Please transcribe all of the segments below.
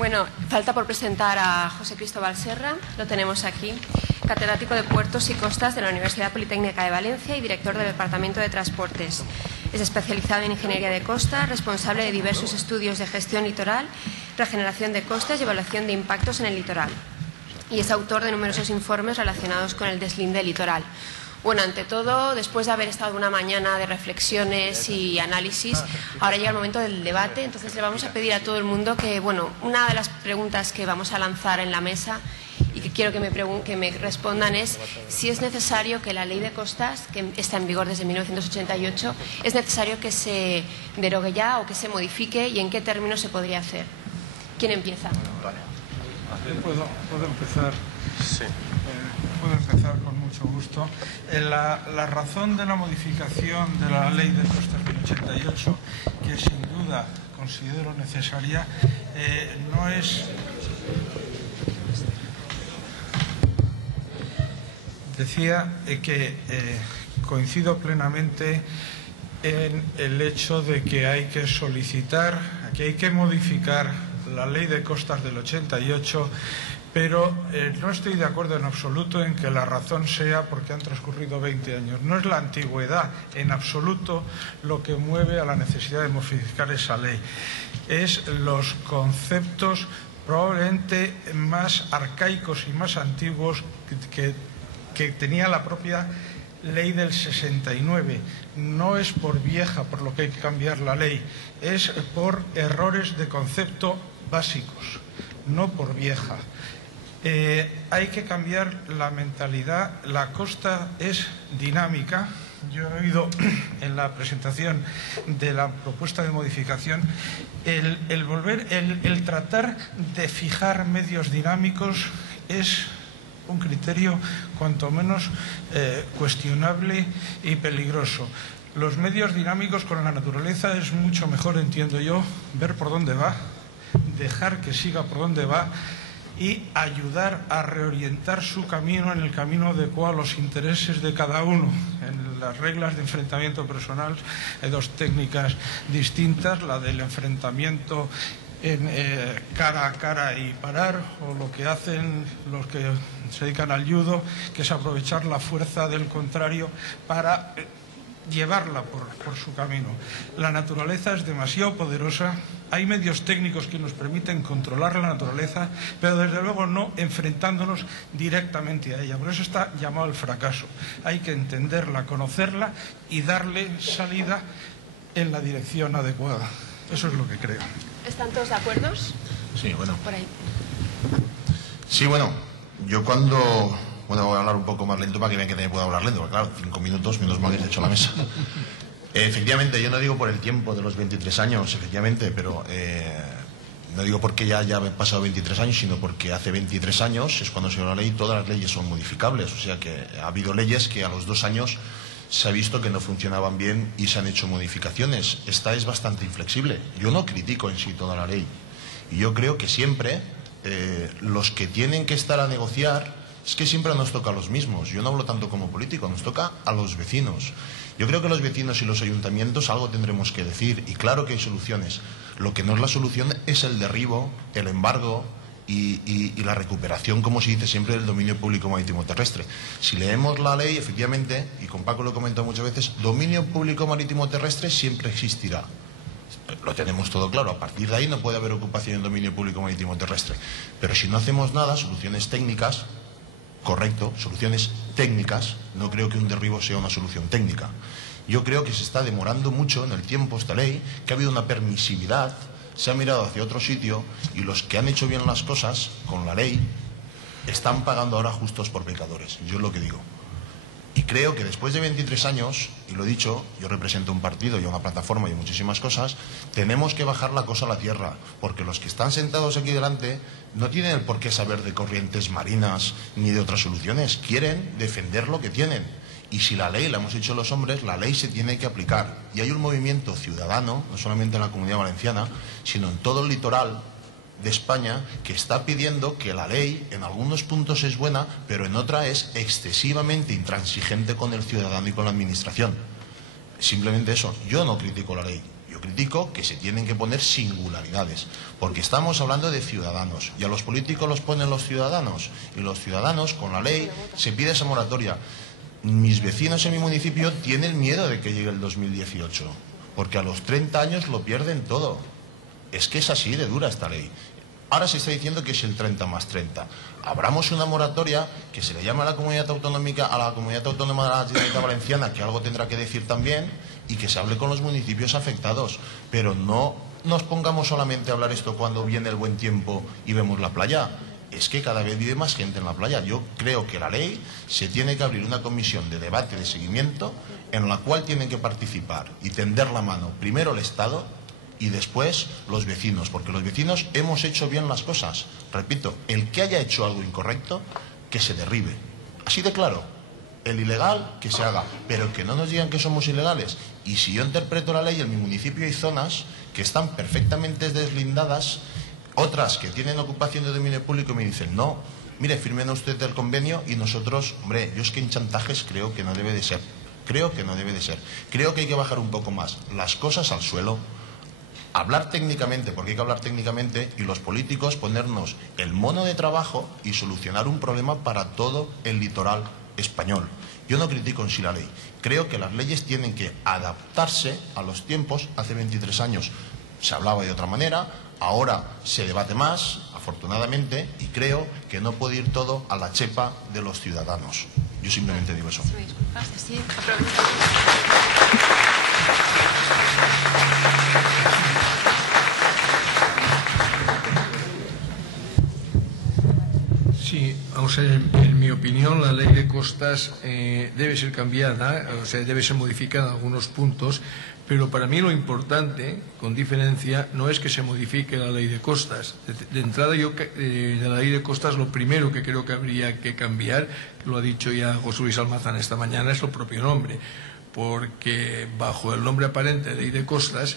Bueno, falta por presentar a José Cristóbal Serra, lo tenemos aquí, catedrático de Puertos y Costas de la Universidad Politécnica de Valencia y director del Departamento de Transportes. Es especializado en Ingeniería de Costas, responsable de diversos estudios de gestión litoral, regeneración de costas y evaluación de impactos en el litoral. Y es autor de numerosos informes relacionados con el deslinde litoral. Bueno, ante todo, después de haber estado una mañana de reflexiones y análisis, ahora llega el momento del debate. Entonces le vamos a pedir a todo el mundo que, bueno, una de las preguntas que vamos a lanzar en la mesa y que quiero que me respondan es si es necesario que la ley de costas, que está en vigor desde 1988, es necesario que se derogue ya o que se modifique y en qué términos se podría hacer. ¿Quién empieza? ¿Puedo empezar? Sí. Puedo empezar con mucho gusto. La razón de la modificación de la ley de costas del 88, que sin duda considero necesaria, no es... Decía que coincido plenamente en el hecho de que hay que solicitar, que hay que modificar la ley de costas del 88, pero no estoy de acuerdo en absoluto en que la razón sea porque han transcurrido 20 años. No es la antigüedad en absoluto lo que mueve a la necesidad de modificar esa ley. Es los conceptos probablemente más arcaicos y más antiguos que tenía la propia ley del 69. No es por vieja por lo que hay que cambiar la ley, es por errores de concepto básicos, no por vieja. Hay que cambiar la mentalidad. La costa es dinámica. Yo he oído en la presentación de la propuesta de modificación el tratar de fijar medios dinámicos es un criterio cuanto menos cuestionable y peligroso. Los medios dinámicos con la naturaleza es mucho mejor, entiendo yo, ver por dónde va, dejar que siga por dónde va y ayudar a reorientar su camino en el camino adecuado a los intereses de cada uno. En las reglas de enfrentamiento personal hay dos técnicas distintas, la del enfrentamiento en cara a cara y parar, o lo que hacen los que se dedican al judo, que es aprovechar la fuerza del contrario para llevarla por su camino. La naturaleza es demasiado poderosa, hay medios técnicos que nos permiten controlar la naturaleza, pero desde luego no enfrentándonos directamente a ella. Por eso está llamado al fracaso. Hay que entenderla, conocerla y darle salida en la dirección adecuada. Eso es lo que creo. ¿Están todos de acuerdo? Sí, bueno. Por ahí. Sí, bueno, yo cuando... Bueno, voy a hablar un poco más lento para que vean que también puedo hablar lento, porque claro, 5 minutos, menos mal que he hecho la mesa. Efectivamente, yo no digo por el tiempo de los 23 años, efectivamente, pero no digo porque ya han pasado 23 años, sino porque hace 23 años es cuando se dio la ley y todas las leyes son modificables. O sea que ha habido leyes que a los 2 años se ha visto que no funcionaban bien y se han hecho modificaciones. Esta es bastante inflexible. Yo no critico en sí toda la ley. Y yo creo que siempre los que tienen que estar a negociar, es que siempre nos toca a los mismos. Yo no hablo tanto como político, nos toca a los vecinos. Yo creo que los vecinos y los ayuntamientos algo tendremos que decir, y claro que hay soluciones. Lo que no es la solución es el derribo, el embargo y la recuperación, como se dice siempre, del dominio público marítimo terrestre. Si leemos la ley, efectivamente, y con Paco lo he comentado muchas veces, dominio público marítimo terrestre siempre existirá. Lo tenemos todo claro. A partir de ahí no puede haber ocupación en dominio público marítimo terrestre. Pero si no hacemos nada, soluciones técnicas... Correcto, soluciones técnicas. No creo que un derribo sea una solución técnica. Yo creo que se está demorando mucho en el tiempo esta ley, que ha habido una permisividad, se ha mirado hacia otro sitio y los que han hecho bien las cosas con la ley están pagando ahora justos por pecadores. Yo es lo que digo. Y creo que después de 23 años, y lo he dicho, yo represento un partido y una plataforma y muchísimas cosas, tenemos que bajar la cosa a la tierra, porque los que están sentados aquí delante no tienen el por qué saber de corrientes marinas ni de otras soluciones, quieren defender lo que tienen. Y si la ley la hemos hecho los hombres, la ley se tiene que aplicar. Y hay un movimiento ciudadano, no solamente en la Comunidad Valenciana, sino en todo el litoral de España, que está pidiendo que la ley en algunos puntos es buena, pero en otra es excesivamente intransigente con el ciudadano y con la administración. Simplemente eso. Yo no critico la ley. Yo critico que se tienen que poner singularidades, porque estamos hablando de ciudadanos y a los políticos los ponen los ciudadanos, y los ciudadanos, con la ley, se pide esa moratoria. Mis vecinos en mi municipio tienen miedo de que llegue el 2018, porque a los 30 años lo pierden todo. Es que es así de dura esta ley. Ahora se está diciendo que es el 30 más 30. Abramos una moratoria que se le llama a la comunidad autonómica, a la comunidad autónoma de la Generalitat Valenciana, que algo tendrá que decir también, y que se hable con los municipios afectados. Pero no nos pongamos solamente a hablar esto cuando viene el buen tiempo y vemos la playa. Es que cada vez vive más gente en la playa. Yo creo que la ley se tiene que abrir una comisión de debate, de seguimiento, en la cual tienen que participar y tender la mano primero el Estado y después los vecinos, porque los vecinos hemos hecho bien las cosas. Repito, el que haya hecho algo incorrecto, que se derribe. Así de claro. El ilegal, que se haga, pero que no nos digan que somos ilegales. Y si yo interpreto la ley, en mi municipio hay zonas que están perfectamente deslindadas, otras que tienen ocupación de dominio público y me dicen, no, mire, firmen usted el convenio y nosotros, hombre, yo es que en chantajes creo que no debe de ser. Creo que no debe de ser. Creo que hay que bajar un poco más las cosas al suelo, hablar técnicamente, porque hay que hablar técnicamente, y los políticos ponernos el mono de trabajo y solucionar un problema para todo el litoral español. Yo no critico en sí la ley. Creo que las leyes tienen que adaptarse a los tiempos. Hace 23 años se hablaba de otra manera, ahora se debate más, afortunadamente, y creo que no puede ir todo a la chepa de los ciudadanos. Yo simplemente digo eso. Sí, vamos a ver, en mi opinión la ley de costas debe ser cambiada, o sea, debe ser modificada en algunos puntos, pero para mí lo importante, con diferencia, no es que se modifique la ley de costas. De entrada, yo de la ley de costas lo primero que creo que habría que cambiar, lo ha dicho ya José Luis Almazán esta mañana, es el propio nombre, porque bajo el nombre aparente de ley de costas,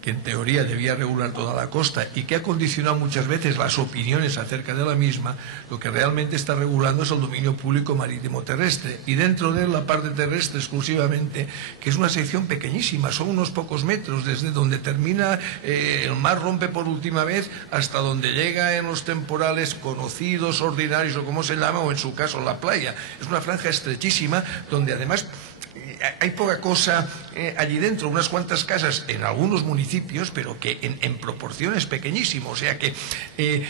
que en teoría debía regular toda la costa y que ha condicionado muchas veces las opiniones acerca de la misma, lo que realmente está regulando es el dominio público marítimo terrestre y dentro de él la parte terrestre exclusivamente, que es una sección pequeñísima, son unos pocos metros, desde donde termina el mar rompe por última vez hasta donde llega en los temporales conocidos, ordinarios o como se llama, o en su caso la playa. Es una franja estrechísima donde además hay poca cosa allí dentro, unas cuantas casas en algunos municipios, pero que en proporciones pequeñísimas, o sea que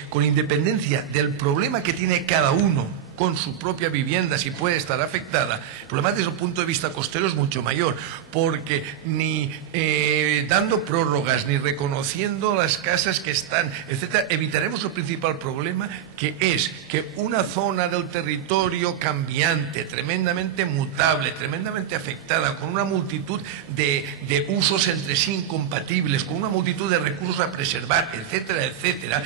con independencia del problema que tiene cada uno con su propia vivienda, si puede estar afectada, el problema desde el punto de vista costero es mucho mayor, porque ni dando prórrogas, ni reconociendo las casas que están, etcétera, evitaremos el principal problema, que es que una zona del territorio cambiante, tremendamente mutable, tremendamente afectada, con una multitud de usos entre sí incompatibles, con una multitud de recursos a preservar, etcétera, etcétera,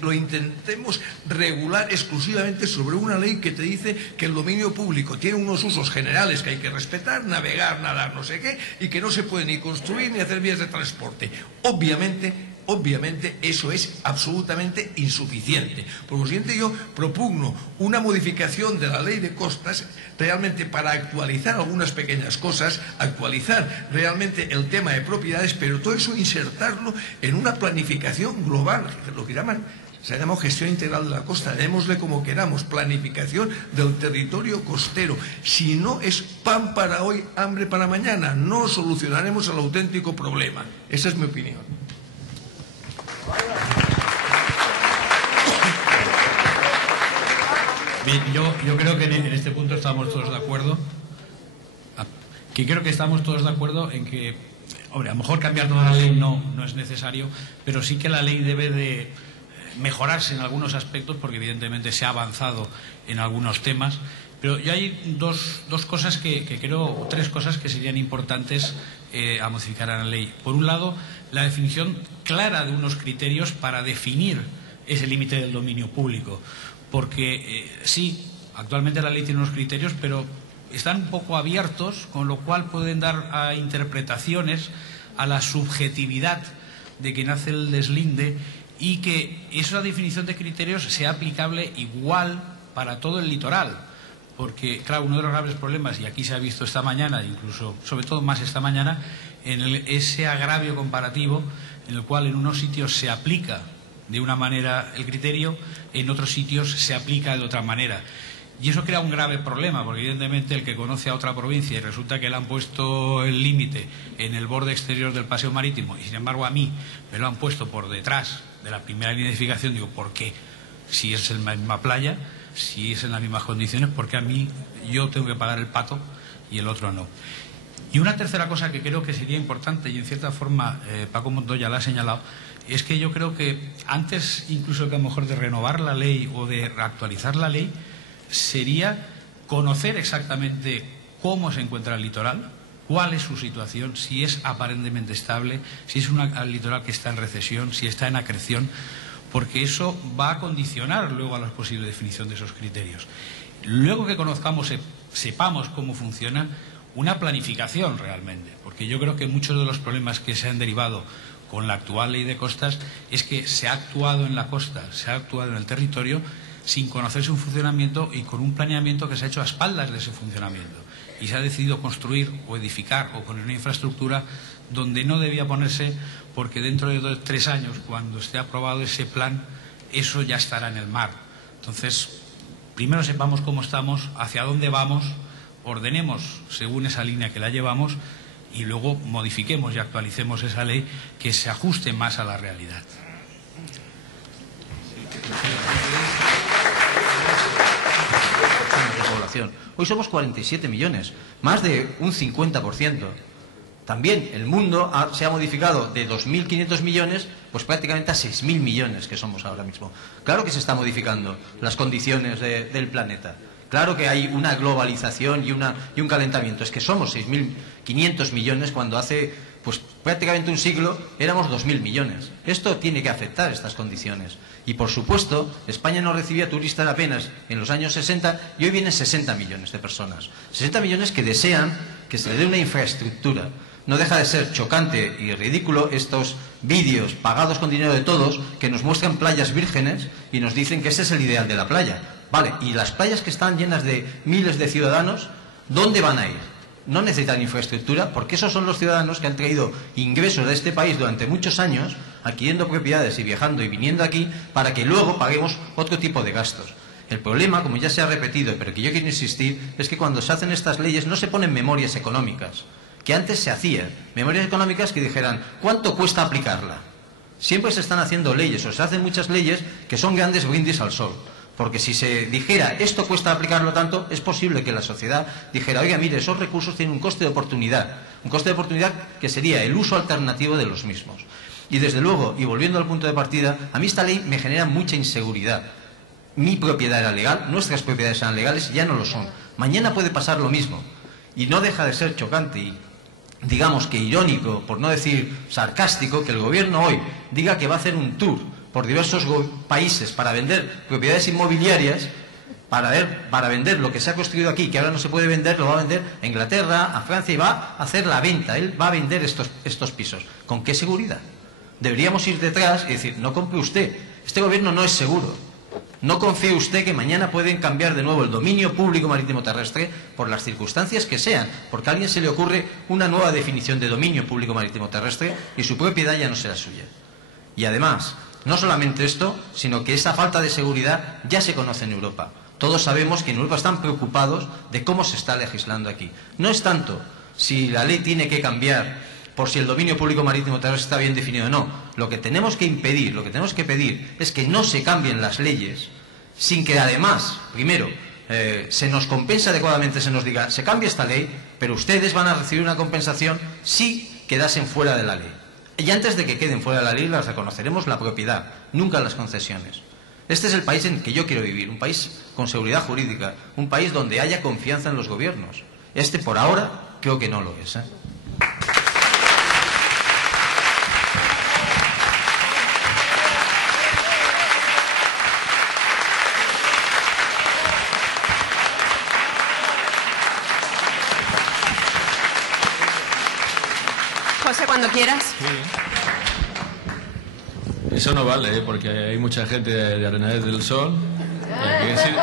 lo intentemos regular exclusivamente sobre una ley que te dice que el dominio público tiene unos usos generales que hay que respetar, navegar, nadar, no sé qué, y que no se puede ni construir ni hacer vías de transporte. Obviamente eso es absolutamente insuficiente. Por lo siguiente, yo propugno una modificación de la ley de costas realmente para actualizar algunas pequeñas cosas, actualizar realmente el tema de propiedades, pero todo eso insertarlo en una planificación global, lo que se llama gestión integral de la costa, démosle como queramos, planificación del territorio costero. Si no es pan para hoy, hambre para mañana, no solucionaremos el auténtico problema. Esa es mi opinión. Bien, yo creo que en este punto estamos todos de acuerdo. Que creo que estamos todos de acuerdo en que, hombre, a lo mejor cambiar toda la ley no es necesario, pero sí que la ley debe de mejorarse en algunos aspectos, porque evidentemente se ha avanzado en algunos temas, pero yo hay dos cosas que creo, tres cosas que serían importantes a modificar en la ley. Por un lado, la definición clara de unos criterios para definir ese límite del dominio público, porque sí, actualmente la ley tiene unos criterios, pero están un poco abiertos, con lo cual pueden dar a interpretaciones a la subjetividad de quien hace el deslinde, y que esa definición de criterios sea aplicable igual para todo el litoral, porque, claro, uno de los graves problemas, y aquí se ha visto esta mañana, incluso, sobre todo más esta mañana, en ese agravio comparativo en el cual en unos sitios se aplica de una manera el criterio, en otros sitios se aplica de otra manera. Y eso crea un grave problema, porque evidentemente el que conoce a otra provincia y resulta que le han puesto el límite en el borde exterior del paseo marítimo y sin embargo a mí me lo han puesto por detrás de la primera línea de edificación, digo, ¿por qué? Si es en la misma playa, si es en las mismas condiciones, ¿por qué a mí yo tengo que pagar el pato y el otro no? Y una tercera cosa que creo que sería importante, y en cierta forma Paco Montoya la ha señalado, es que yo creo que antes incluso que a lo mejor de renovar la ley o de actualizar la ley, sería conocer exactamente cómo se encuentra el litoral, cuál es su situación, si es aparentemente estable, si es un litoral que está en recesión, si está en acreción, porque eso va a condicionar luego a la posible definición de esos criterios. Luego que conozcamos, sepamos cómo funciona, una planificación realmente, porque yo creo que muchos de los problemas que se han derivado con la actual ley de costas es que se ha actuado en la costa, se ha actuado en el territorio sin conocer su funcionamiento y con un planeamiento que se ha hecho a espaldas de ese funcionamiento. Y se ha decidido construir o edificar o poner una infraestructura donde no debía ponerse, porque dentro de 3 años, cuando esté aprobado ese plan, eso ya estará en el mar. Entonces, primero sepamos cómo estamos, hacia dónde vamos, ordenemos según esa línea que la llevamos y luego modifiquemos y actualicemos esa ley que se ajuste más a la realidad. Hoy somos 47 millones, más de un 50%. También el mundo se ha modificado de 2.500 millones, pues prácticamente a 6.000 millones que somos ahora mismo. Claro que se está modificando las condiciones del planeta. Claro que hay una globalización y un calentamiento. Es que somos 6.500 millones cuando hace pues prácticamente un siglo éramos 2.000 millones. Esto tiene que afectar estas condiciones. Y por supuesto, España no recibía turistas apenas en los años 60 y hoy vienen 60 millones de personas. 60 millones que desean que se le dé una infraestructura. No deja de ser chocante y ridículo estos vídeos pagados con dinero de todos que nos muestran playas vírgenes y nos dicen que ese es el ideal de la playa. Vale, y las playas que están llenas de miles de ciudadanos, ¿dónde van a ir? No necesitan infraestructura porque esos son los ciudadanos que han traído ingresos de este país durante muchos años, adquiriendo propiedades y viajando y viniendo aquí para que luego paguemos otro tipo de gastos. El problema, como ya se ha repetido, pero que yo quiero insistir, es que cuando se hacen estas leyes no se ponen memorias económicas, que antes se hacían, memorias económicas que dijeran ¿cuánto cuesta aplicarla? Siempre se están haciendo leyes, o se hacen muchas leyes que son grandes brindis al sol. Porque si se dijera, esto cuesta aplicarlo tanto, es posible que la sociedad dijera, oiga, mire, esos recursos tienen un coste de oportunidad que sería el uso alternativo de los mismos. Y desde luego, y volviendo al punto de partida, a mí esta ley me genera mucha inseguridad. Mi propiedad era legal, nuestras propiedades eran legales, ya no lo son. Mañana puede pasar lo mismo. Y no deja de ser chocante y, digamos que irónico, por no decir sarcástico, que el gobierno hoy diga que va a hacer un tour por diversos países para vender propiedades inmobiliarias, para vender lo que se ha construido aquí, que ahora no se puede vender, lo va a vender a Inglaterra, a Francia, y va a hacer la venta. Él va a vender estos pisos. ¿Con qué seguridad? Deberíamos ir detrás y decir, no compre usted, este gobierno no es seguro. No confíe usted que mañana pueden cambiar de nuevo el dominio público marítimo terrestre por las circunstancias que sean, porque a alguien se le ocurre una nueva definición de dominio público marítimo terrestre y su propiedad ya no será suya. Y además, no solamente esto, sino que esa falta de seguridad ya se conoce en Europa. Todos sabemos que en Europa están preocupados de cómo se está legislando aquí. No es tanto si la ley tiene que cambiar por si el dominio público marítimo terrestre está bien definido o no. Lo que tenemos que impedir, lo que tenemos que pedir es que no se cambien las leyes sin que además, primero, se nos compense adecuadamente, se nos diga, se cambia esta ley, pero ustedes van a recibir una compensación si quedasen fuera de la ley. Y antes de que queden fuera de la ley, les reconoceremos la propiedad, nunca las concesiones. Este es el país en que yo quiero vivir, un país con seguridad jurídica, un país donde haya confianza en los gobiernos. Este, por ahora, creo que no lo es, José, cuando quieras. Sí. Eso no vale, porque hay mucha gente de Arenales del Sol Hay que decir,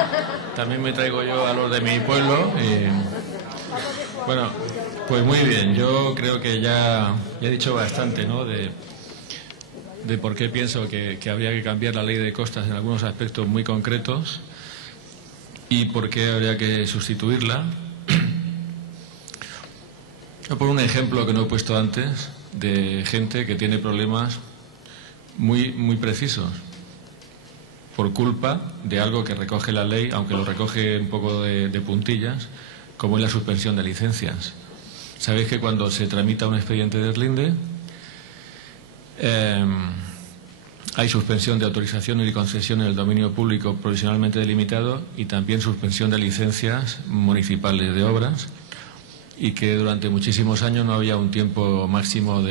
también me traigo yo a los de mi pueblo. Bueno, pues muy bien. Yo creo que ya he dicho bastante, ¿no?, de por qué pienso que habría que cambiar la ley de costas en algunos aspectos muy concretos y por qué habría que sustituirla. Voy a poner un ejemplo que no he puesto antes de gente que tiene problemas muy, muy precisos por culpa de algo que recoge la ley, aunque lo recoge un poco de puntillas, como es la suspensión de licencias. Sabéis que cuando se tramita un expediente de deslinde hay suspensión de autorizaciones y concesiones del dominio público provisionalmente delimitado y también suspensión de licencias municipales de obras, y que durante muchísimos años no había un tiempo máximo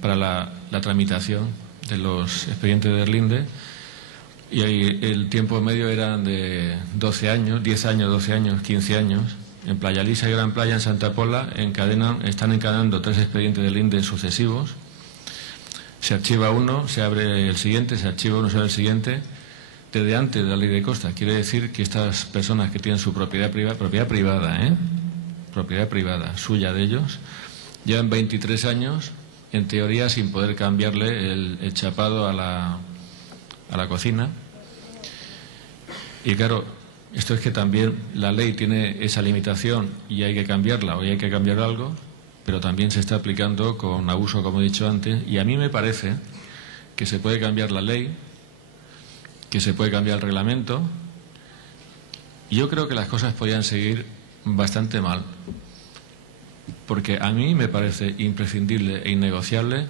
para la tramitación de los expedientes de deslinde, y ahí el tiempo medio eran de 12 años, 10 años, 12 años, 15 años. En Playa Lisa y Gran Playa, en Santa Pola, están encadenando 3 expedientes de deslinde sucesivos. Se archiva uno, se abre el siguiente, se archiva uno, se abre el siguiente, desde antes de la ley de costas. Quiere decir que estas personas que tienen su propiedad privada, suya de ellos, llevan 23 años, en teoría, sin poder cambiarle el chapado a la cocina. Y claro, esto es que también la ley tiene esa limitación y hay que cambiarla, o hay que cambiar algo, pero también se está aplicando con abuso, como he dicho antes, y a mí me parece que se puede cambiar la ley, que se puede cambiar el reglamento, y yo creo que las cosas podrían seguir bastante mal, porque a mí me parece imprescindible e innegociable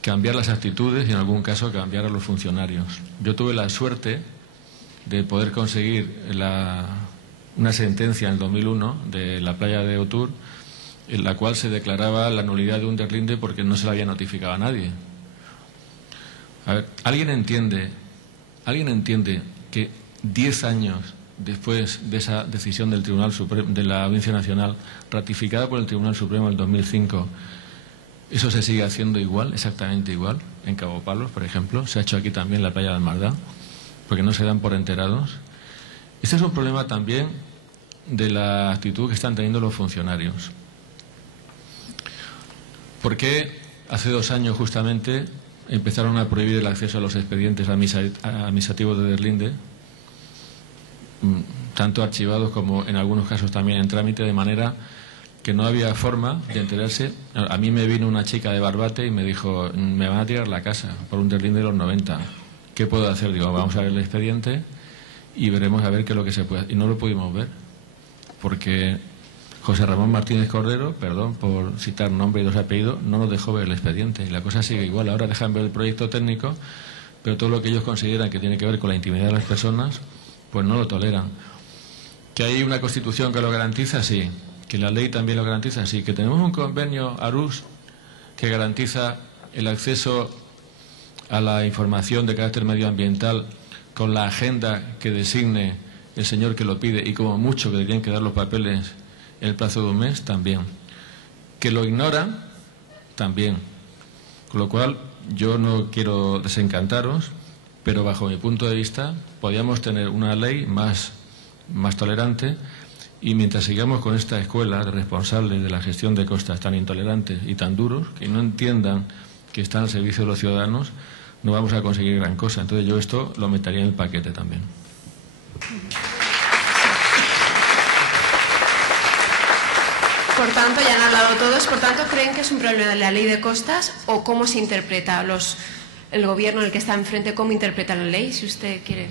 cambiar las actitudes y en algún caso cambiar a los funcionarios. Yo tuve la suerte de poder conseguir una sentencia en el 2001 de la playa de Otur, en la cual se declaraba la nulidad de un deslinde porque no se le había notificado a nadie. A ver, ¿alguien entiende que 10 años después de esa decisión del Tribunal Supremo, de la Audiencia Nacional, ratificada por el Tribunal Supremo en el 2005, eso se sigue haciendo igual, exactamente igual? En Cabo Palos, por ejemplo, se ha hecho aquí también en la playa de Almardá, porque no se dan por enterados. Este es un problema también de la actitud que están teniendo los funcionarios. ¿Por qué hace 2 años justamente empezaron a prohibir el acceso a los expedientes administrativos de deslinde, tanto archivados como en algunos casos también en trámite, de manera que no había forma de enterarse? A mí me vino una chica de Barbate y me dijo: me van a tirar la casa por un deslinde de los 90. ¿Qué puedo hacer? Digo, vamos a ver el expediente y veremos a ver qué es lo que se puede hacer. Y no lo pudimos ver, porque José Ramón Martínez Cordero, perdón por citar nombre y 2 apellidos, no nos dejó ver el expediente. Y la cosa sigue igual. Ahora dejan ver el proyecto técnico, pero todo lo que ellos consideran que tiene que ver con la intimidad de las personas, pues no lo toleran. ¿Que hay una Constitución que lo garantiza? Sí. ¿Que la ley también lo garantiza? Sí. ¿Que tenemos un convenio ARUS que garantiza el acceso a la información de carácter medioambiental con la agenda que designe el señor que lo pide, y como mucho que deberían quedar los papeles en el plazo de un mes? También. ¿Que lo ignoran? También. Con lo cual, yo no quiero desencantaros, pero bajo mi punto de vista podríamos tener una ley más tolerante, y mientras sigamos con esta escuela de responsables de la gestión de costas tan intolerantes y tan duros, que no entiendan que están al servicio de los ciudadanos, no vamos a conseguir gran cosa. Entonces yo esto lo metería en el paquete también. Por tanto, ya han hablado todos. Por tanto, ¿creen que es un problema de la ley de costas o cómo se interpreta? El gobierno en el que está enfrente, ¿cómo interpreta la ley? Si usted quiere.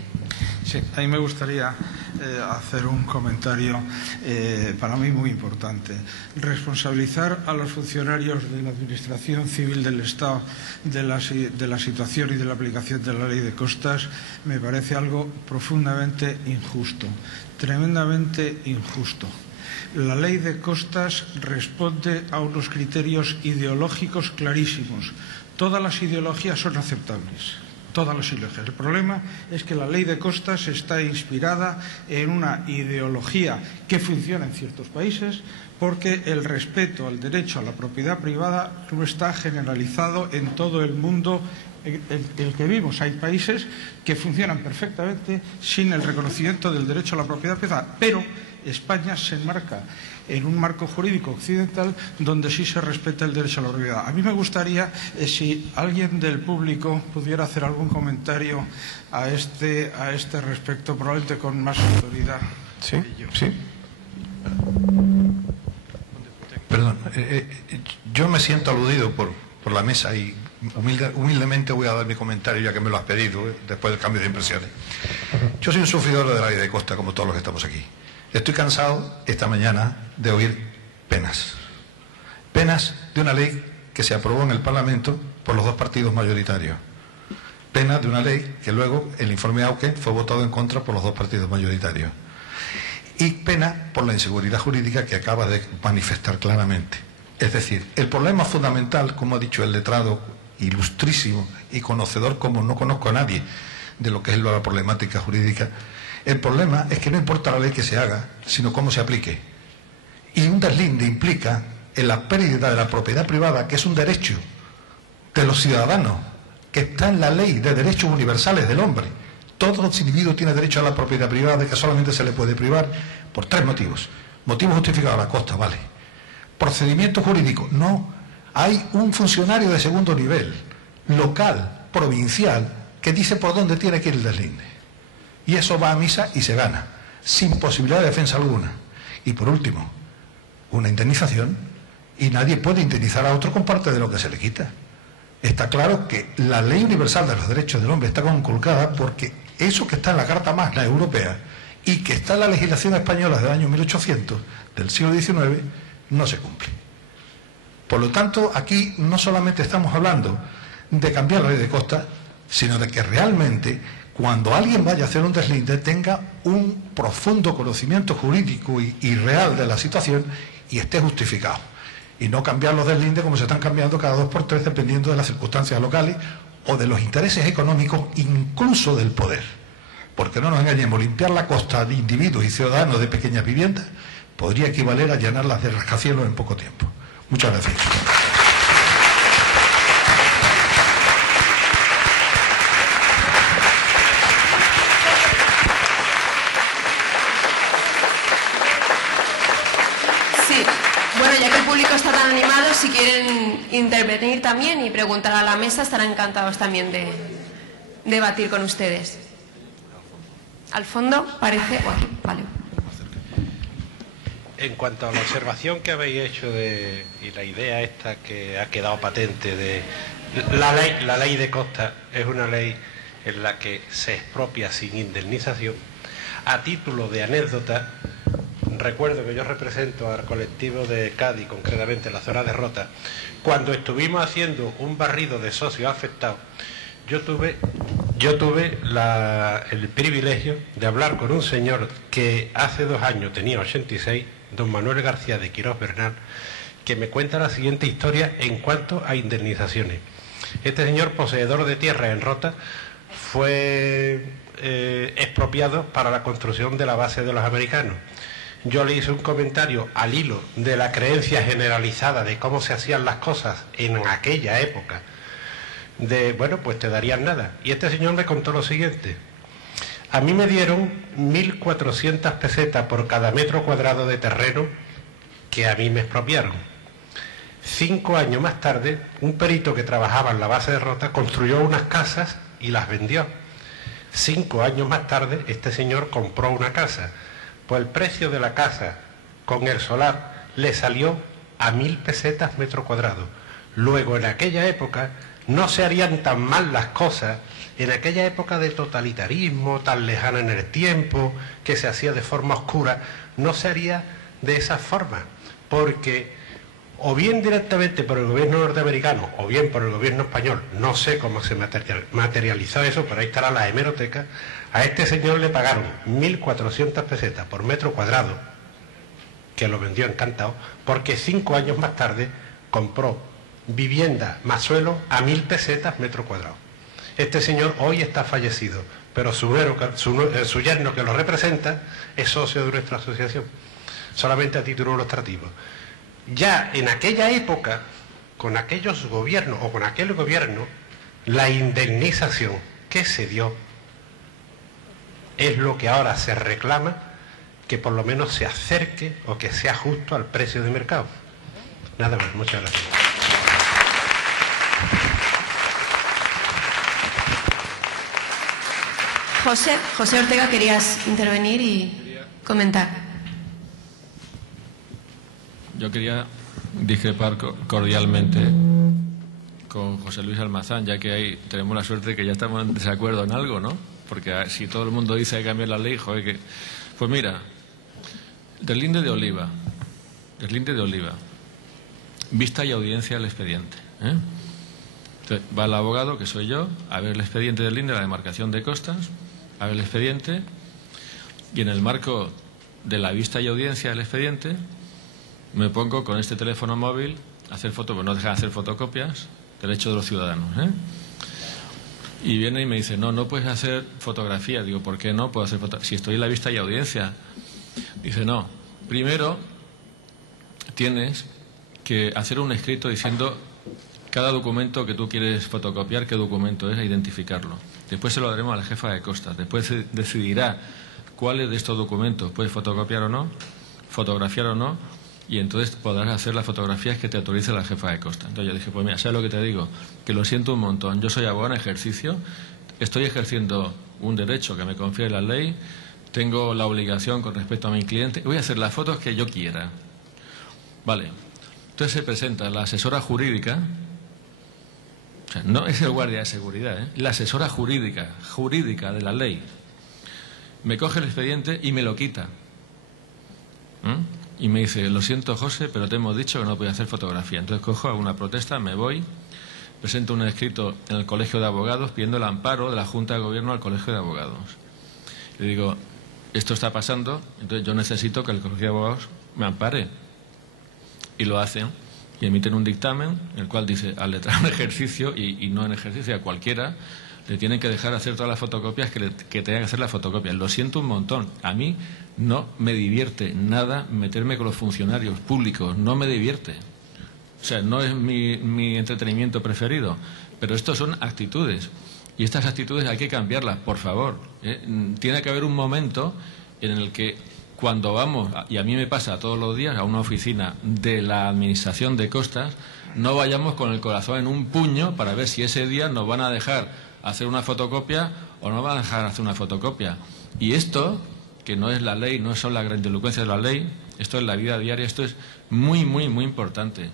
Sí, a mí me gustaría hacer un comentario para mí muy importante. Responsabilizar a los funcionarios de la Administración Civil del Estado de la situación y de la aplicación de la ley de costas me parece algo profundamente injusto, tremendamente injusto. La ley de costas responde a unos criterios ideológicos clarísimos. Todas las ideologías son aceptables. todas las sinergias. El problema es que la ley de costas está inspirada en una ideología que funciona en ciertos países, porque el respeto al derecho a la propiedad privada no está generalizado en todo el mundo en el que vivimos. Hay países que funcionan perfectamente sin el reconocimiento del derecho a la propiedad privada, pero España se enmarca en un marco jurídico occidental donde sí se respeta el derecho a la propiedad. A mí me gustaría, si alguien del público pudiera hacer algún comentario a este respecto, probablemente con más autoridad. Sí, sí. Perdón, yo me siento aludido por la mesa y humildemente voy a dar mi comentario, ya que me lo has pedido, después del cambio de impresiones. Yo soy un sufridor de la ley de costa, como todos los que estamos aquí. Estoy cansado esta mañana de oír penas. Penas de una ley que se aprobó en el Parlamento por los dos partidos mayoritarios. Penas de una ley que luego, el informe Auque, fue votado en contra por los dos partidos mayoritarios. Y pena por la inseguridad jurídica que acaba de manifestar claramente. Es decir, el problema fundamental, como ha dicho el letrado ilustrísimo y conocedor como no conozco a nadie de lo que es la problemática jurídica, el problema es que no importa la ley que se haga, sino cómo se aplique. Y un deslinde implica en la pérdida de la propiedad privada, que es un derecho de los ciudadanos, que está en la ley de derechos universales del hombre. Todo individuo tiene derecho a la propiedad privada, que solamente se le puede privar por tres motivos. Motivo justificado a la costa, vale. Procedimiento jurídico, no. Hay un funcionario de segundo nivel, local, provincial, que dice por dónde tiene que ir el deslinde. Y eso va a misa y se gana, sin posibilidad de defensa alguna. Y por último, una indemnización, y nadie puede indemnizar a otro con parte de lo que se le quita. Está claro que la Ley Universal de los Derechos del Hombre está conculcada porque eso que está en la Carta Magna Europea y que está en la legislación española del año 1800, del siglo XIX, no se cumple. Por lo tanto, aquí no solamente estamos hablando de cambiar la ley de costa, sino de que realmente, cuando alguien vaya a hacer un deslinde, tenga un profundo conocimiento jurídico y real de la situación y esté justificado. Y no cambiar los deslindes como se están cambiando cada 2 por 3 dependiendo de las circunstancias locales o de los intereses económicos, incluso del poder. Porque no nos engañemos, limpiar la costa de individuos y ciudadanos de pequeñas viviendas podría equivaler a llenarlas de rascacielos en poco tiempo. Muchas gracias. Bueno, ya que el público está tan animado, si quieren intervenir también y preguntar a la mesa, estarán encantados también de debatir con ustedes. Al fondo parece... Bueno, vale. En cuanto a la observación que habéis hecho y la idea esta que ha quedado patente de la ley de costa es una ley en la que se expropia sin indemnización, a título de anécdota, recuerdo que yo represento al colectivo de Cádiz, concretamente la zona de Rota. Cuando estuvimos haciendo un barrido de socios afectados, yo tuve el privilegio de hablar con un señor que hace 2 años tenía 86, don Manuel García de Quirós Bernal, que me cuenta la siguiente historia en cuanto a indemnizaciones. Este señor, poseedor de tierra en Rota, fue expropiado para la construcción de la base de los americanos. Yo le hice un comentario al hilo de la creencia generalizada de cómo se hacían las cosas en aquella época, de, bueno, pues te darían nada. Y este señor me contó lo siguiente: a mí me dieron 1.400 pesetas por cada metro cuadrado de terreno que a mí me expropiaron. 5 años más tarde, un perito que trabajaba en la base de Rota construyó unas casas y las vendió. 5 años más tarde, este señor compró una casa. Pues el precio de la casa con el solar le salió a 1.000 pesetas metro cuadrado. Luego, en aquella época, no se harían tan mal las cosas, en aquella época de totalitarismo, tan lejana en el tiempo, que se hacía de forma oscura, no se haría de esa forma, porque o bien directamente por el gobierno norteamericano o bien por el gobierno español, no sé cómo se materializó eso, pero ahí estará la hemeroteca. A este señor le pagaron 1.400 pesetas por metro cuadrado, que lo vendió encantado, porque 5 años más tarde compró vivienda más suelo a 1.000 pesetas metro cuadrado. Este señor hoy está fallecido, pero su yerno que lo representa es socio de nuestra asociación, solamente a título ilustrativo. Ya en aquella época, con aquellos gobiernos o con aquel gobierno, la indemnización que se dio es lo que ahora se reclama, que por lo menos se acerque o que sea justo al precio de mercado. Nada más, muchas gracias. José Ortega, querías intervenir y comentar. Yo quería discrepar cordialmente con José Luis Almazán, ya que ahí tenemos la suerte de que ya estamos en desacuerdo en algo, ¿no? Porque si todo el mundo dice que hay que cambiar la ley, joder, que... Pues mira, deslinde de oliva, vista y audiencia del expediente, ¿eh? Entonces, va el abogado, que soy yo, a ver el expediente del linde, la demarcación de costas, a ver el expediente, y en el marco de la vista y audiencia del expediente me pongo con este teléfono móvil a hacer fotos, pues no dejan de hacer fotocopias, derecho de los ciudadanos, ¿eh? Y viene y me dice, no puedes hacer fotografía. Digo, ¿por qué no puedo hacer fotografía? Si estoy en la vista y audiencia. Dice, no, primero tienes que hacer un escrito diciendo cada documento que tú quieres fotocopiar, qué documento es, e identificarlo. Después se lo daremos a la jefa de costas. Después se decidirá cuáles de estos documentos puedes fotocopiar o no, fotografiar o no, y entonces podrás hacer las fotografías que te autorice la jefa de costas. Entonces yo dije, pues mira, ¿sabes lo que te digo? Que lo siento un montón. Yo soy abogado en ejercicio, estoy ejerciendo un derecho que me confiere la ley, tengo la obligación con respecto a mi cliente, voy a hacer las fotos que yo quiera. Vale. Entonces se presenta la asesora jurídica, o sea, no es el guardia de seguridad, ¿eh? La asesora jurídica de la ley, me coge el expediente y me lo quita. Y me dice, lo siento José, pero te hemos dicho que no puedes hacer fotografía. Entonces cojo, hago una protesta, me voy, presento un escrito en el Colegio de Abogados pidiendo el amparo de la Junta de Gobierno al Colegio de Abogados. Le digo, esto está pasando, entonces yo necesito que el Colegio de Abogados me ampare. Y lo hacen, y emiten un dictamen, en el cual dice, al letrado en ejercicio, y no en ejercicio, a cualquiera, le tienen que dejar hacer todas las fotocopias que tengan que hacer las fotocopias. Lo siento un montón. A mí no me divierte nada meterme con los funcionarios públicos. No me divierte. O sea, no es mi entretenimiento preferido. Pero estos son actitudes. Y estas actitudes hay que cambiarlas, por favor. Tiene que haber un momento en el que cuando vamos, y a mí me pasa todos los días, a una oficina de la Administración de Costas, no vayamos con el corazón en un puño para ver si ese día nos van a dejar hacer una fotocopia o no van a dejar hacer una fotocopia. Y esto, que no es la ley, no son las grandilocuencias de la ley, esto es la vida diaria, esto es muy, muy, muy importante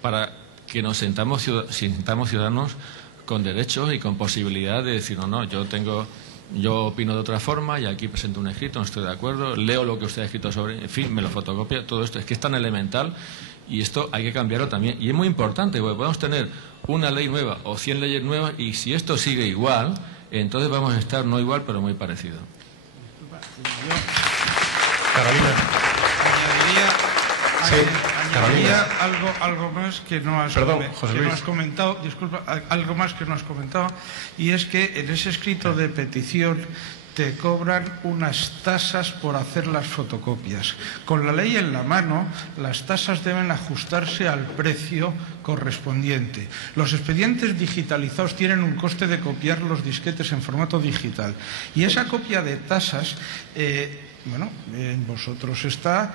para que nos sintamos ciudadanos con derechos y con posibilidad de decir, no, yo opino de otra forma y aquí presento un escrito, no estoy de acuerdo, leo lo que usted ha escrito sobre, en fin, me lo fotocopia, todo esto es que es tan elemental y esto hay que cambiarlo también. Y es muy importante, porque podemos tener una ley nueva o 100 leyes nuevas y si esto sigue igual, entonces vamos a estar no igual pero muy parecido. Carolina. Añadiría algo más que no has comentado, disculpa, algo más que no has comentado, y es que en ese escrito de petición te cobran unas tasas por hacer las fotocopias. Con la ley en la mano, las tasas deben ajustarse al precio correspondiente. Los expedientes digitalizados tienen un coste de copiar los disquetes en formato digital. Y esa copia de tasas, en vosotros está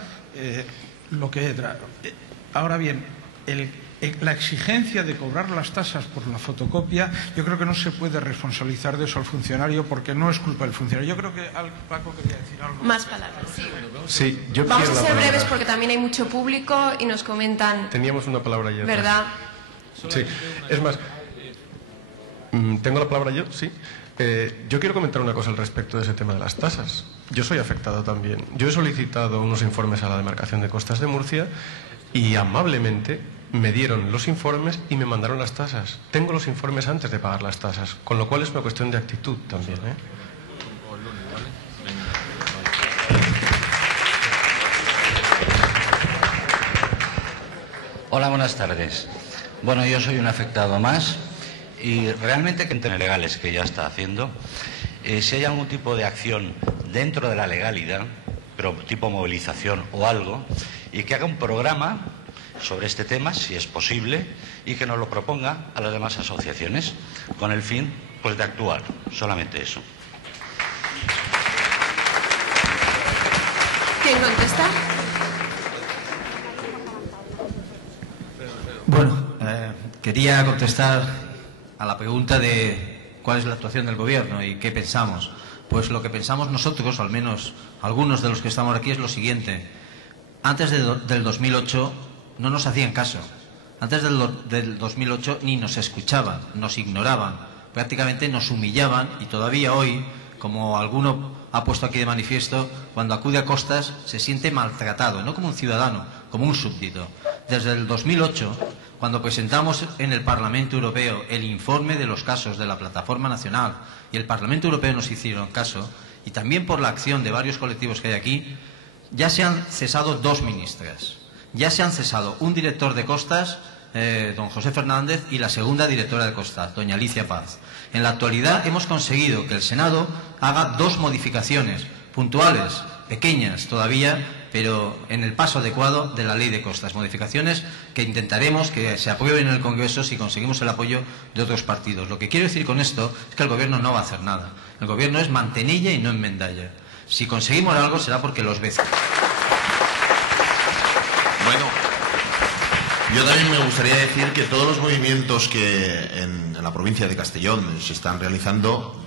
lo que... Ahora bien, la exigencia de cobrar las tasas por la fotocopia, yo creo que no se puede responsabilizar de eso al funcionario porque no es culpa del funcionario. Yo creo que Paco quería decir algo. Más palabras. Sí, vamos a ser breves porque también hay mucho público y nos comentan. Teníamos una palabra ya. ¿Verdad? Sí, es más, ¿tengo la palabra yo? Sí. Yo quiero comentar una cosa al respecto de ese tema de las tasas. Yo soy afectado también. Yo he solicitado unos informes a la demarcación de costas de Murcia y amablemente me dieron los informes y me mandaron las tasas. Tengo los informes antes de pagar las tasas, con lo cual es una cuestión de actitud también, ¿eh? Hola, buenas tardes. Bueno, yo soy un afectado más. Y realmente, que entre legales que ya está haciendo, si hay algún tipo de acción dentro de la legalidad, pero tipo movilización o algo, y que haga un programa sobre este tema, si es posible, y que nos lo proponga a las demás asociaciones, con el fin, pues, de actuar. Solamente eso. ¿Quién contesta? Bueno, quería contestar a la pregunta de cuál es la actuación del Gobierno y qué pensamos. Pues lo que pensamos nosotros, o al menos algunos de los que estamos aquí, es lo siguiente. Antes del 2008 no nos hacían caso. Antes del 2008 ni nos escuchaban, nos ignoraban, prácticamente nos humillaban, y todavía hoy, como alguno ha puesto aquí de manifiesto, cuando acude a Costas se siente maltratado, no como un ciudadano, como un súbdito. Desde el 2008, cuando presentamos en el Parlamento Europeo el informe de los casos de la Plataforma Nacional, y el Parlamento Europeo nos hicieron caso, y también por la acción de varios colectivos que hay aquí, ya se han cesado 2 ministras. Ya se han cesado un director de Costas, don José Fernández, y la segunda directora de Costas, doña Alicia Paz. En la actualidad hemos conseguido que el Senado haga 2 modificaciones puntuales, pequeñas todavía, pero en el paso adecuado de la ley de Costas. Modificaciones que intentaremos que se aprueben en el Congreso si conseguimos el apoyo de otros partidos. Lo que quiero decir con esto es que el Gobierno no va a hacer nada. El Gobierno es mantenilla y no enmendalla. Si conseguimos algo será porque los vecinos... Bueno, yo también me gustaría decir que todos los movimientos que en la provincia de Castellón se están realizando,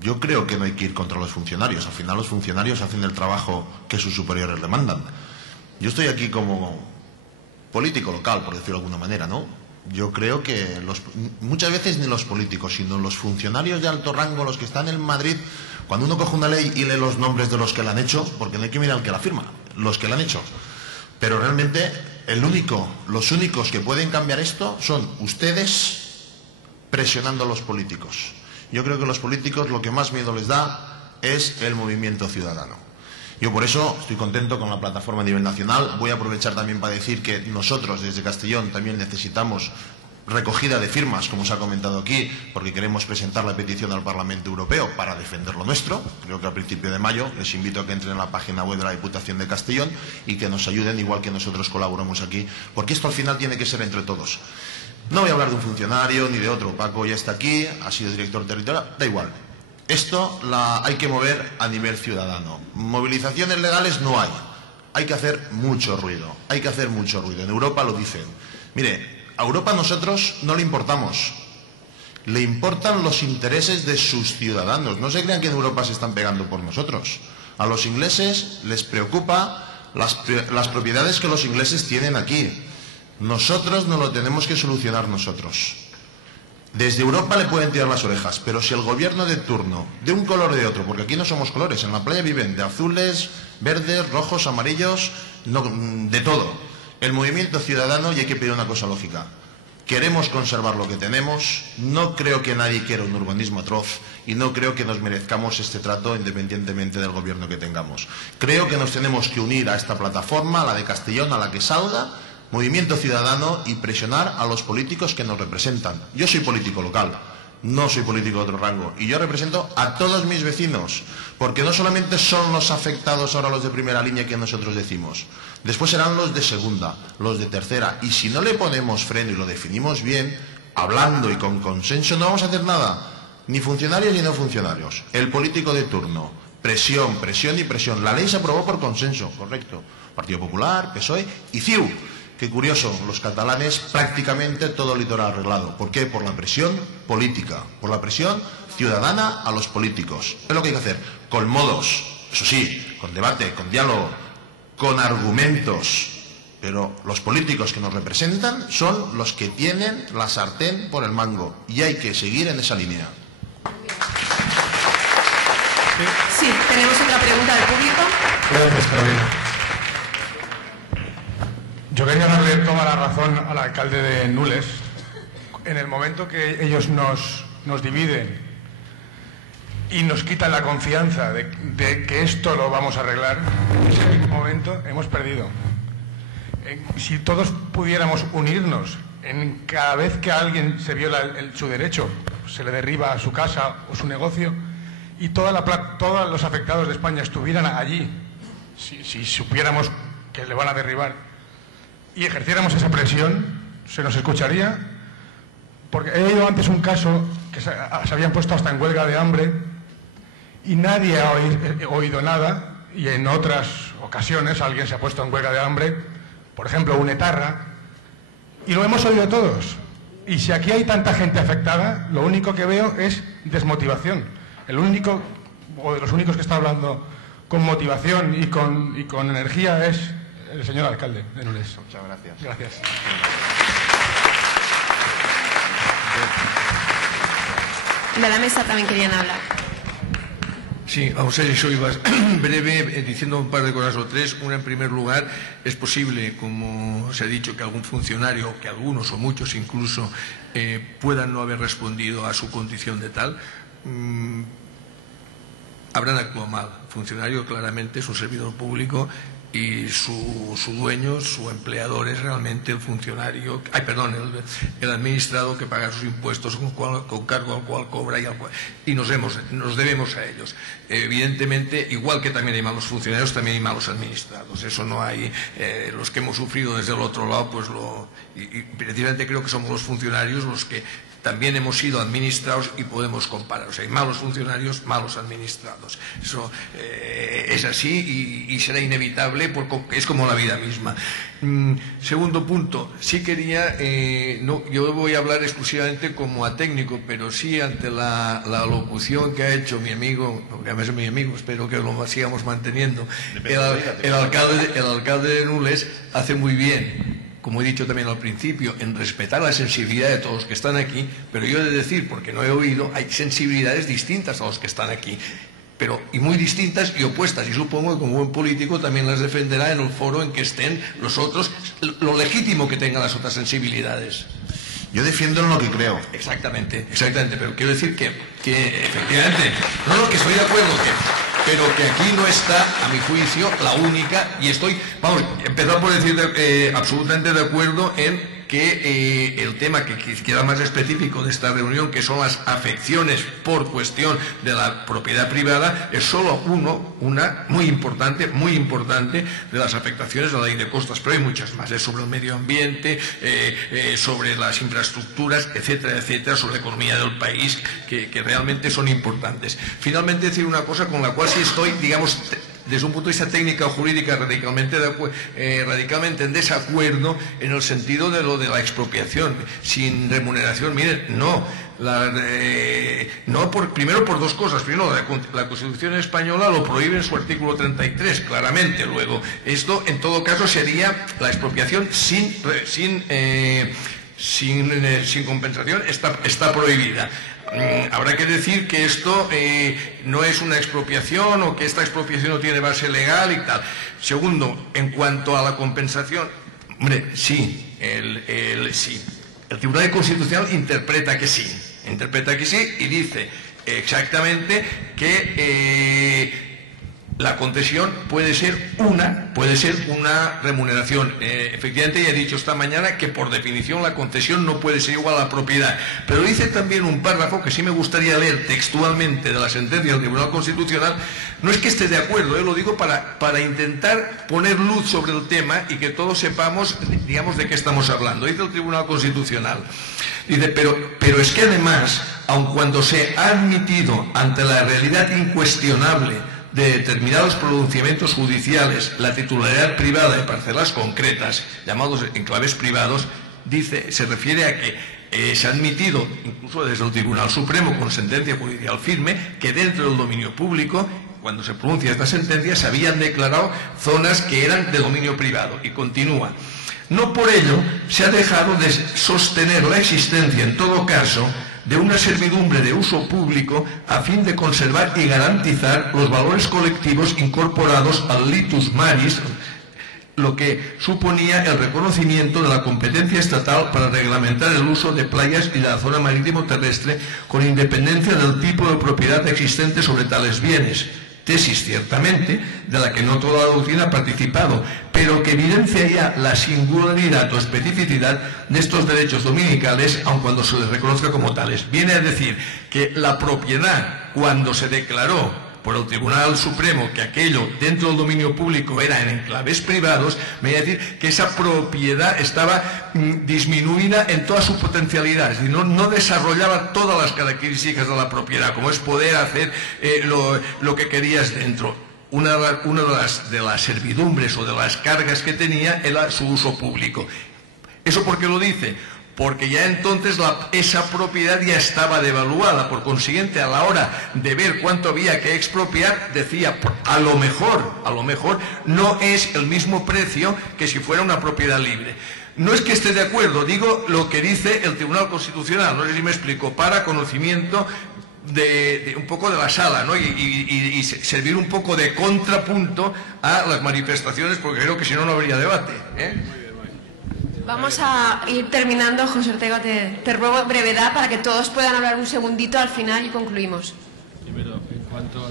yo creo que no hay que ir contra los funcionarios. Al final los funcionarios hacen el trabajo que sus superiores demandan. Yo estoy aquí como político local, por decirlo de alguna manera, ¿no? Yo creo que muchas veces ni los políticos, sino los funcionarios de alto rango, los que están en Madrid, cuando uno coge una ley y lee los nombres de los que la han hecho, porque no hay que mirar al que la firma, los que la han hecho. Pero realmente los únicos que pueden cambiar esto son ustedes presionando a los políticos. Yo creo que a los políticos lo que más miedo les da es el movimiento ciudadano. Yo por eso estoy contento con la plataforma a nivel nacional. Voy a aprovechar también para decir que nosotros desde Castellón también necesitamos recogida de firmas, como se ha comentado aquí, porque queremos presentar la petición al Parlamento Europeo para defender lo nuestro. Creo que a principio de mayo les invito a que entren en la página web de la Diputación de Castellón y que nos ayuden, igual que nosotros colaboramos aquí, porque esto al final tiene que ser entre todos. No voy a hablar de un funcionario ni de otro. Paco ya está aquí, ha sido director territorial, da igual. Esto hay que mover a nivel ciudadano. Movilizaciones legales no hay. Hay que hacer mucho ruido. Hay que hacer mucho ruido. En Europa lo dicen. Mire, a Europa nosotros no le importamos. Le importan los intereses de sus ciudadanos. No se crean que en Europa se están pegando por nosotros. A los ingleses les preocupa las propiedades que los ingleses tienen aquí. Nosotros no lo tenemos que solucionar nosotros. Desde Europa le pueden tirar las orejas, pero si el gobierno de turno, de un color o de otro, porque aquí no somos colores, en la playa viven de azules, verdes, rojos, amarillos, de todo. El movimiento ciudadano, y hay que pedir una cosa lógica, queremos conservar lo que tenemos, no creo que nadie quiera un urbanismo atroz y no creo que nos merezcamos este trato independientemente del gobierno que tengamos. Creo que nos tenemos que unir a esta plataforma, a la de Castellón, a la que salga, movimiento ciudadano, y presionar a los políticos que nos representan. Yo soy político local, no soy político de otro rango, y yo represento a todos mis vecinos, porque no solamente son los afectados ahora los de primera línea que nosotros decimos, después serán los de segunda, los de tercera, y si no le ponemos freno y lo definimos bien, hablando y con consenso, no vamos a hacer nada, ni funcionarios ni no funcionarios. El político de turno, presión, presión y presión. La ley se aprobó por consenso, correcto. Partido Popular, PSOE y CiU. Qué curioso, los catalanes prácticamente todo el litoral arreglado. ¿Por qué? Por la presión política, por la presión ciudadana a los políticos. Es lo que hay que hacer, con modos, eso sí, con debate, con diálogo, con argumentos. Pero los políticos que nos representan son los que tienen la sartén por el mango. Y hay que seguir en esa línea. Sí, tenemos otra pregunta del público. Gracias, Carolina. Yo quería darle toda la razón al alcalde de Nules. En el momento que ellos nos dividen y nos quitan la confianza de que esto lo vamos a arreglar, en ese momento hemos perdido. Si todos pudiéramos unirnos cada vez que a alguien se viola su derecho, se le derriba su casa o su negocio, y todos los afectados de España estuvieran allí, si supiéramos que le van a derribar, y ejerciéramos esa presión, se nos escucharía. Porque he oído antes un caso que se habían puesto hasta en huelga de hambre y nadie ha oído nada, y en otras ocasiones alguien se ha puesto en huelga de hambre, por ejemplo un etarra, y lo hemos oído todos. Y si aquí hay tanta gente afectada, lo único que veo es desmotivación. El único, o de los únicos que está hablando con motivación y con energía es el señor alcalde de Nules. Muchas gracias. Gracias. De la mesa también querían hablar. Sí, vamos a ver, soy breve, diciendo un par de cosas o tres. Una, en primer lugar, es posible, como se ha dicho, que algún funcionario, que algunos o muchos incluso, puedan no haber respondido a su condición de tal. Habrán actuado mal. El funcionario claramente es un servidor público y su dueño, su empleador es realmente el funcionario, el administrado que paga sus impuestos con cargo al cual cobra y nos debemos a ellos. Evidentemente, igual que también hay malos funcionarios, también hay malos administrados. Eso no hay, los que hemos sufrido desde el otro lado, pues y precisamente creo que somos los funcionarios los que también hemos sido administrados y podemos comparar. O sea, hay malos funcionarios, malos administrados. Eso es así y será inevitable porque es como la vida misma. Segundo punto, sí quería, yo voy a hablar exclusivamente como a técnico, pero sí ante la locución que ha hecho mi amigo, porque además es mi amigo, espero que lo sigamos manteniendo, el alcalde de Nules hace muy bien, como he dicho también al principio, en respetar la sensibilidad de todos los que están aquí, pero yo he de decir, porque no he oído, hay sensibilidades distintas a los que están aquí, y muy distintas y opuestas, y supongo que como buen político también las defenderá en el foro en que estén los otros, lo legítimo que tengan las otras sensibilidades. Yo defiendo en lo que creo. Exactamente, pero quiero decir que efectivamente, que estoy de acuerdo, pero que aquí no está, a mi juicio, la única, y empezar por decir absolutamente de acuerdo en que el tema que queda más específico de esta reunión, que son las afecciones por cuestión de la propiedad privada, es solo una muy importante de las afectaciones de la ley de costas, pero hay muchas más, es sobre el medio ambiente, sobre las infraestructuras, etcétera, etcétera, sobre la economía del país, que realmente son importantes. Finalmente, decir una cosa con la cual sí estoy, digamos, desde un punto de vista técnico o jurídica radicalmente en desacuerdo, en el sentido de lo de la expropiación sin remuneración. Miren, primero por dos cosas. Primero, la Constitución española lo prohíbe en su artículo 33, claramente. Luego, esto en todo caso sería la expropiación sin compensación, está prohibida. Habrá que decir que esto no es una expropiación o que esta expropiación no tiene base legal y tal. Segundo, en cuanto a la compensación, sí, el Tribunal Constitucional interpreta que sí y dice exactamente que la concesión puede ser una remuneración. Efectivamente, ya he dicho esta mañana que por definición la concesión no puede ser igual a la propiedad. Pero dice también un párrafo que sí me gustaría leer textualmente de la sentencia del Tribunal Constitucional. No es que esté de acuerdo, lo digo para intentar poner luz sobre el tema y que todos sepamos, digamos, de qué estamos hablando. Dice el Tribunal Constitucional. Dice, pero es que además, aun cuando se ha admitido ante la realidad incuestionable de determinados pronunciamientos judiciales la titularidad privada de parcelas concretas, llamados enclaves privados, se refiere a que se ha admitido, incluso desde el Tribunal Supremo con sentencia judicial firme, que dentro del dominio público, cuando se pronuncia esta sentencia, se habían declarado zonas que eran de dominio privado. Y continúa. No por ello se ha dejado de sostener la existencia, en todo caso, de una servidumbre de uso público a fin de conservar y garantizar los valores colectivos incorporados al litus maris, lo que suponía el reconocimiento de la competencia estatal para reglamentar el uso de playas y de la zona marítimo terrestre con independencia del tipo de propiedad existente sobre tales bienes. tesis ciertamente de la que no toda la doctrina ha participado, pero que evidencia ya la singularidad o especificidad de estos derechos dominicales, aun cuando se les reconozca como tales. Viene a decir que la propiedad, cuando se declaró por el Tribunal Supremo que aquello dentro del dominio público era en enclaves privados, me voy a decir que esa propiedad estaba disminuida en toda su potencialidad, es decir, no desarrollaba todas las características de la propiedad, como es poder hacer lo que querías dentro. Una de las servidumbres o de las cargas que tenía era su uso público. ¿Eso por qué lo dice? Porque ya entonces esa propiedad ya estaba devaluada, por consiguiente a la hora de ver cuánto había que expropiar, decía, a lo mejor no es el mismo precio que si fuera una propiedad libre. No es que esté de acuerdo, digo lo que dice el Tribunal Constitucional, no sé si me explico, para conocimiento de un poco de la sala, ¿no? y servir un poco de contrapunto a las manifestaciones, porque creo que si no, no habría debate, ¿eh? Vamos a ir terminando, José Ortega, te ruego brevedad para que todos puedan hablar un segundito al final y concluimos.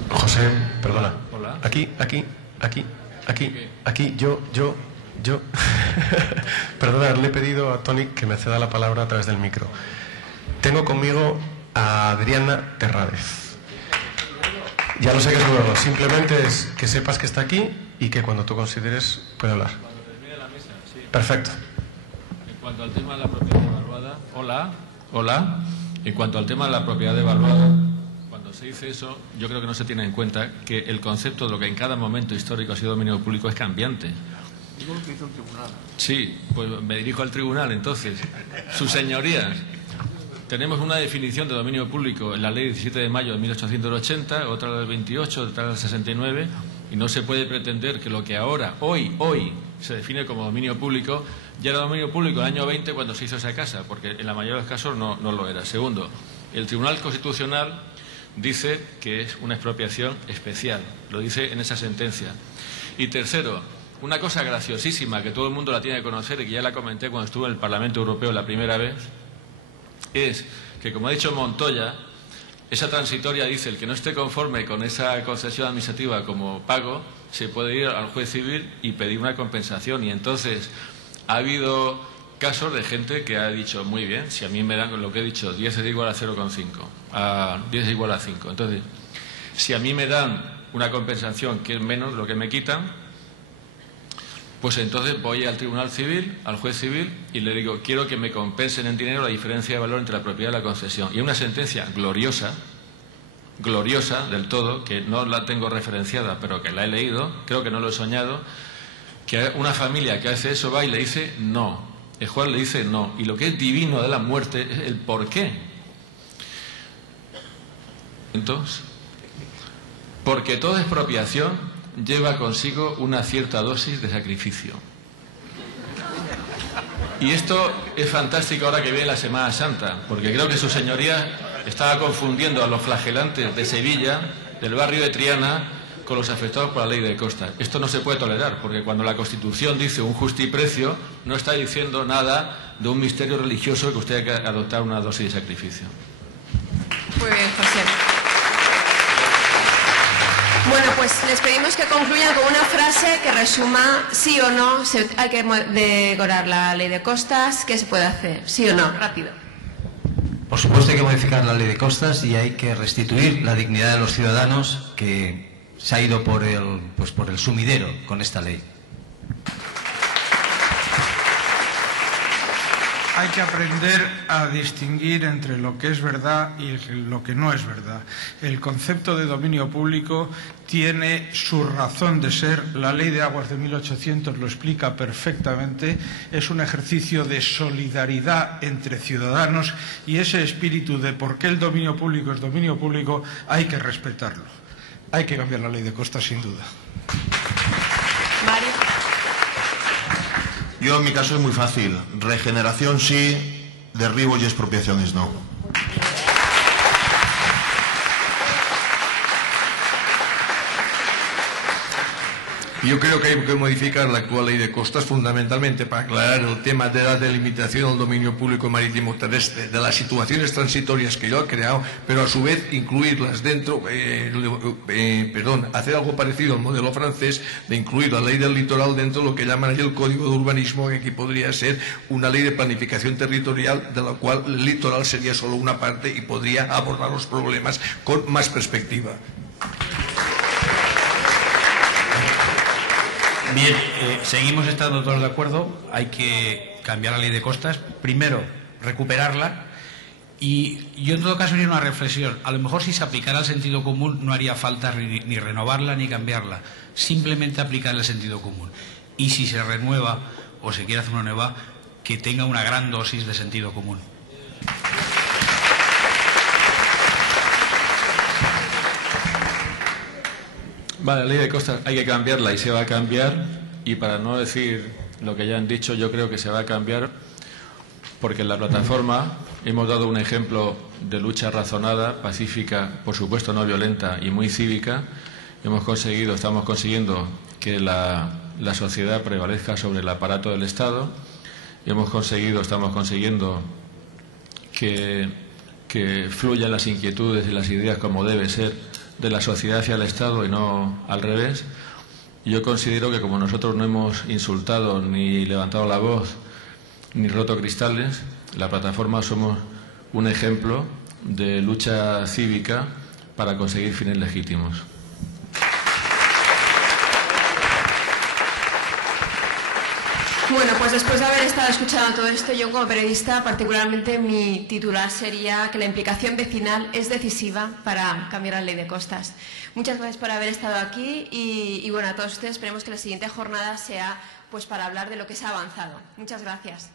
José, perdona. Hola. Aquí, yo. Perdona, le he pedido a Tony que me ceda la palabra a través del micro. Tengo conmigo a Adriana Terrádez. Ya lo sé que es nuevo, simplemente es que sepas que está aquí y que cuando tú consideres puede hablar. Perfecto. En cuanto al tema de la propiedad devaluada, hola. En cuanto al tema de la propiedad devaluada, cuando se dice eso, yo creo que no se tiene en cuenta que el concepto de lo que en cada momento histórico ha sido dominio público es cambiante. Digo lo que hizo el tribunal. Sí, pues me dirijo al tribunal entonces. Sus señorías, tenemos una definición de dominio público en la ley 17 de mayo de 1880, otra del 28, otra del 69, y no se puede pretender que lo que ahora, hoy se define como dominio público, ya era dominio público en el año 20 cuando se hizo esa casa, porque en la mayoría de los casos no lo era. Segundo, el Tribunal Constitucional dice que es una expropiación especial, lo dice en esa sentencia. Y tercero, una cosa graciosísima que todo el mundo la tiene que conocer y que ya la comenté cuando estuve en el Parlamento Europeo la primera vez, es que, como ha dicho Montoya, esa transitoria dice el que no esté conforme con esa concesión administrativa como pago, se puede ir al juez civil y pedir una compensación. Y entonces ha habido casos de gente que ha dicho, muy bien, si a mí me dan lo que he dicho, 10 es igual a 0,5, 10 es igual a 5. Entonces, si a mí me dan una compensación que es menos lo que me quitan, pues entonces voy al Tribunal Civil, al juez civil, y le digo, quiero que me compensen en dinero la diferencia de valor entre la propiedad y la concesión. Y una sentencia gloriosa del todo, que no la tengo referenciada, pero que la he leído, creo que no lo he soñado, que una familia que hace eso va y le dice no. El juez le dice no. Y lo que es divino de la muerte es el por qué. Entonces, porque toda expropiación lleva consigo una cierta dosis de sacrificio. Y esto es fantástico ahora que viene la Semana Santa, porque creo que su señoría estaba confundiendo a los flagelantes de Sevilla, del barrio de Triana, con los afectados por la ley de costas. Esto no se puede tolerar, porque cuando la Constitución dice un justiprecio, no está diciendo nada de un misterio religioso que usted hay que adoptar una dosis de sacrificio. Muy bien, José. Bueno, pues les pedimos que concluyan con una frase que resuma sí o no hay que derogar la ley de costas, ¿qué se puede hacer? Sí o no, rápido. Por supuesto hay que modificar la ley de costas y hay que restituir la dignidad de los ciudadanos que se ha ido por el sumidero con esta ley. Hay que aprender a distinguir entre lo que es verdad y lo que no es verdad. El concepto de dominio público tiene su razón de ser. La Ley de Aguas de 1800 lo explica perfectamente. Es un ejercicio de solidaridad entre ciudadanos y ese espíritu de por qué el dominio público es dominio público hay que respetarlo. Hay que cambiar la Ley de costas, sin duda. Mario. Yo en mi caso es muy fácil. Regeneración sí, derribos y expropiaciones no. Yo creo que hay que modificar la actual ley de costas fundamentalmente para aclarar el tema de la delimitación del dominio público marítimo terrestre, de las situaciones transitorias que yo he creado, pero a su vez incluirlas dentro, hacer algo parecido al modelo francés de incluir la ley del litoral dentro de lo que llaman ahí el Código de Urbanismo, que aquí podría ser una ley de planificación territorial, de la cual el litoral sería solo una parte y podría abordar los problemas con más perspectiva. Bien, seguimos estando todos de acuerdo. Hay que cambiar la ley de costas. Primero, recuperarla. Y yo en todo caso haría una reflexión. A lo mejor si se aplicara el sentido común no haría falta ni renovarla ni cambiarla. Simplemente aplicar el sentido común. Y si se renueva o se quiere hacer una nueva, que tenga una gran dosis de sentido común. Vale, la ley de costas hay que cambiarla y se va a cambiar, y para no decir lo que ya han dicho, yo creo que se va a cambiar porque en la plataforma hemos dado un ejemplo de lucha razonada, pacífica, por supuesto no violenta y muy cívica. Estamos consiguiendo que la sociedad prevalezca sobre el aparato del Estado. Estamos consiguiendo que fluyan las inquietudes y las ideas como debe ser de la sociedad hacia el Estado y no al revés. Yo considero que como nosotros no hemos insultado ni levantado la voz ni roto cristales, la plataforma somos un ejemplo de lucha cívica para conseguir fines legítimos. Bueno, pues después de haber estado escuchando todo esto, yo como periodista, particularmente mi titular sería que la implicación vecinal es decisiva para cambiar la ley de costas. Muchas gracias por haber estado aquí y bueno, a todos ustedes esperemos que la siguiente jornada sea pues para hablar de lo que se ha avanzado. Muchas gracias.